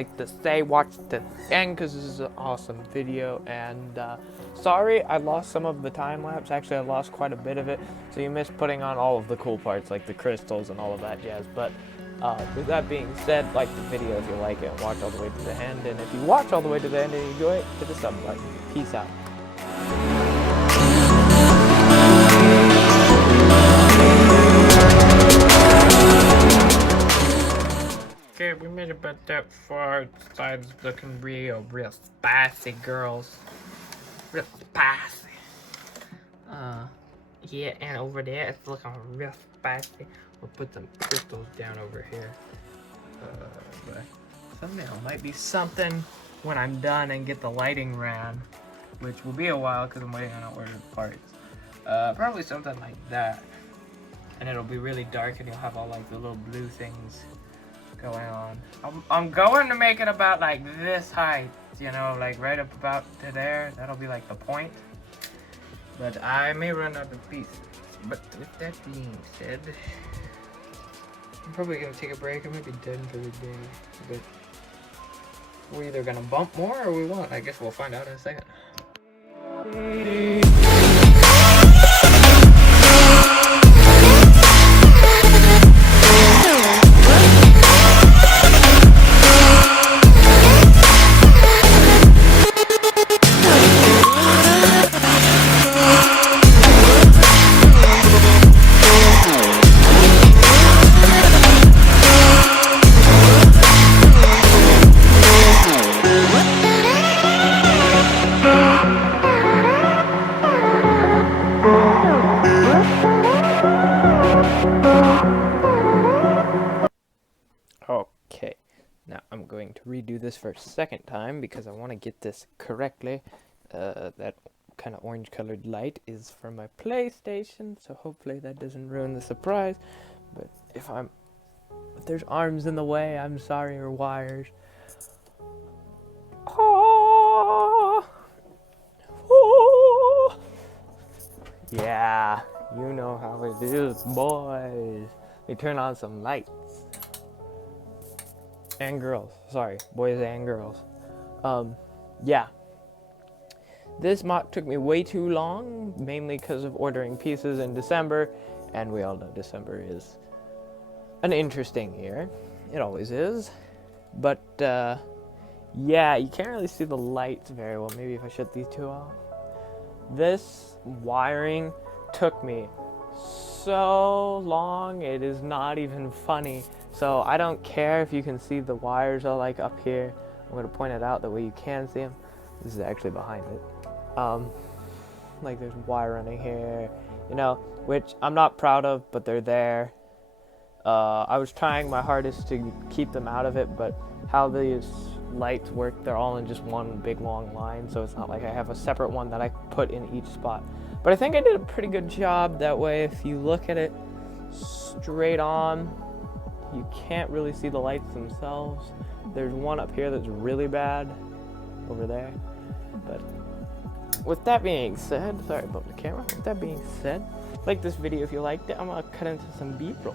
like to say, watch the end because this is an awesome video. And sorry I lost some of the time lapse. Actually, I lost quite a bit of it, so you missed putting on all of the cool parts like the crystals and all of that jazz. But with that being said, like the video if you like it, watch all the way to the end. And if you watch all the way to the end and you enjoy it, hit the sub button. Peace out. Okay, we made it about that far. Side's looking real spicy, girls. Real spicy. Yeah, and over there it's looking real spicy. We'll put some crystals down over here. But thumbnail might be something when I'm done and get the lighting ran, which will be a while because I'm waiting on ordered parts. Probably something like that. And it'll be really dark and you'll have all like the little blue things going on. I'm going to make it about like this height, you know, like right up about to there. That'll be like the point. But I may run out of pieces. But with that being said, I'm probably gonna take a break. I might be done for the day. But we're either gonna bump more or we won't. I guess we'll find out in a second. Okay, now I'm going to redo this for a second time because I want to get this correctly. That kind of orange colored light is for my PlayStation, so hopefully that doesn't ruin the surprise. But if there's arms in the way, I'm sorry, or wires. Oh! Oh! Yeah, you know how it is, boys. We turn on some lights. And girls, sorry, boys and girls. Yeah. This MOC took me way too long, mainly because of ordering pieces in December, and we all know December is an interesting year. It always is. But, yeah, you can't really see the lights very well. Maybe if I shut these two off. This wiring took me so long, it is not even funny. So I don't care if you can see the wires are like up here. I'm going to point it out that way you can see them. This is actually behind it. Like there's wire running here, you know, which I'm not proud of, but they're there. I was trying my hardest to keep them out of it, but how these lights work, they're all in just one big long line, so it's not like I have a separate one that I put in each spot. But I think I did a pretty good job that way. If you look at it straight on, you can't really see the lights themselves. There's one up here that's really bad over there. But with that being said, sorry about the camera. With that being said, like this video if you liked it. I'm gonna cut into some B-roll.